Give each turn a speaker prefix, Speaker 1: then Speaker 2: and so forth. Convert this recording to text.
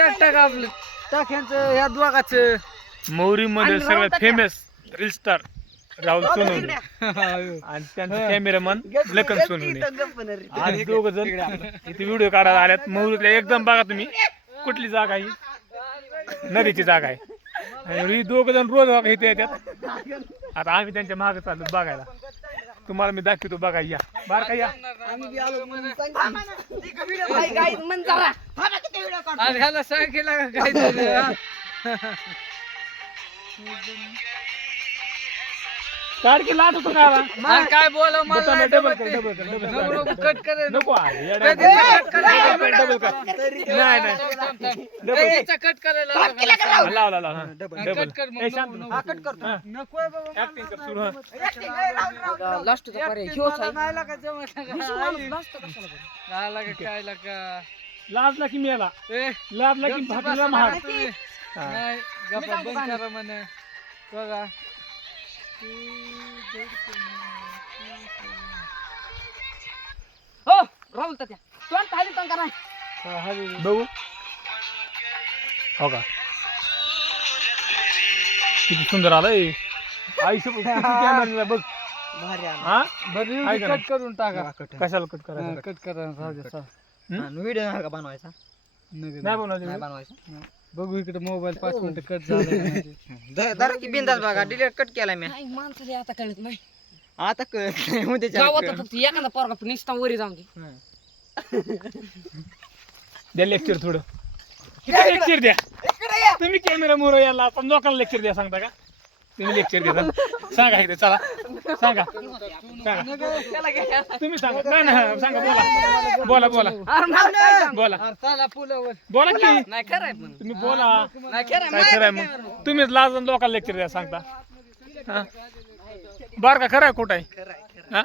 Speaker 1: टाक टाक आपलं. टाक यांचं या दोघाचं.
Speaker 2: मौरी मध्ये
Speaker 3: आणि
Speaker 2: सगळ्यात famous reel star Rahul Sonawane. आणि त्यांचा कॅमेरामन लखन सोनवणे. आज दोघ जण इथे व्हिडिओ काढायला आल्यात. मौरीतला एकदम बघा तुम्ही कुठली जागा आहे नदीची जागा आहे. आणि ही दोघ जण रोज बघा इथे येतात. आता आम्ही त्यांच्या मागे चाललो बघायला. तुम्हाला मी दाखवतो बघा या. बार का या
Speaker 1: आज ह्याला सांगितलं का काहीतरी हा?
Speaker 2: काढ की लाट होतो का?
Speaker 1: मला काय बोला मला
Speaker 2: डबल
Speaker 1: नाही
Speaker 2: डबल
Speaker 1: जमत
Speaker 2: कर
Speaker 1: ते.
Speaker 2: डबल कर डबल
Speaker 1: नको, नको,
Speaker 2: कर
Speaker 1: कट कर
Speaker 2: नको अरे, येडा
Speaker 1: कट कर,
Speaker 2: आहे.
Speaker 1: कट कर.
Speaker 2: डबल कर नाही नाही
Speaker 1: थांब, थांब.
Speaker 2: डबल.
Speaker 1: ए, याचा कट करायला लावा मला.
Speaker 2: हा, लाव लाव लाव हा.
Speaker 1: हा,
Speaker 2: डबल
Speaker 1: कट कर मग,
Speaker 2: ए,
Speaker 1: नको.
Speaker 2: हा.
Speaker 1: नकोय बाबा
Speaker 2: Acting कर सुरू, हा.
Speaker 3: लास्ट
Speaker 1: लागा, काय लागा.
Speaker 2: लाजला की मेला.
Speaker 1: ए,
Speaker 2: लाजला की
Speaker 1: तुम्ही.
Speaker 2: हा.
Speaker 1: नाही गप्पा बंद करा म्हणे. बघा.
Speaker 3: हो राहुल तात्या तोंड खाली तोंड करा.
Speaker 1: हा, हा, बी.
Speaker 2: बघू. हो का? किती सुंदर आलंय. आयुष्य कॅमेरा बघ. हा?
Speaker 1: बरं एवढी
Speaker 2: आहे का
Speaker 1: कट करून टाका.
Speaker 2: कशाला कट
Speaker 1: हा,
Speaker 2: करायचं
Speaker 1: कट करा राहू चला.
Speaker 4: व्हिडिओ नाही का बनवायचा.
Speaker 2: नाही बनवायचं
Speaker 4: नाही? बनवायचा?
Speaker 1: बघू इकडे मोबाईल पाच मिनिटं कट झाला
Speaker 4: जरा की बिंदास बघा डिलीट कट केला मी.
Speaker 3: नाही माणसाला आता कळत नाही
Speaker 4: आता कळत नाही उद्याच्या
Speaker 3: गावात
Speaker 4: कळत.
Speaker 3: फक्त एखादा पोरगा निसता वरी जाऊन दे.
Speaker 2: द्या लेक्चर थोडं. लेक्चर द्या. तुम्ही कॅमेरा मोर याला आपण लोकांना लेक्चर द्या सांगता का? तुम्ही लेक्चर देता सांगा इथे चला. सांगा. सांगा. तुम्ही सांगा. नाही नाही सांगा बोला. बोला बोला. बोला. बोला की.
Speaker 3: नाही खरंय पण
Speaker 2: तुम्ही बोला.
Speaker 3: नाही खरंय
Speaker 2: काय खरंय मग? तुम्हीच लाजून लोकांना लेक्चर द्या सांगता. हा? बरं का खरं आहे कुठं आहे? हा?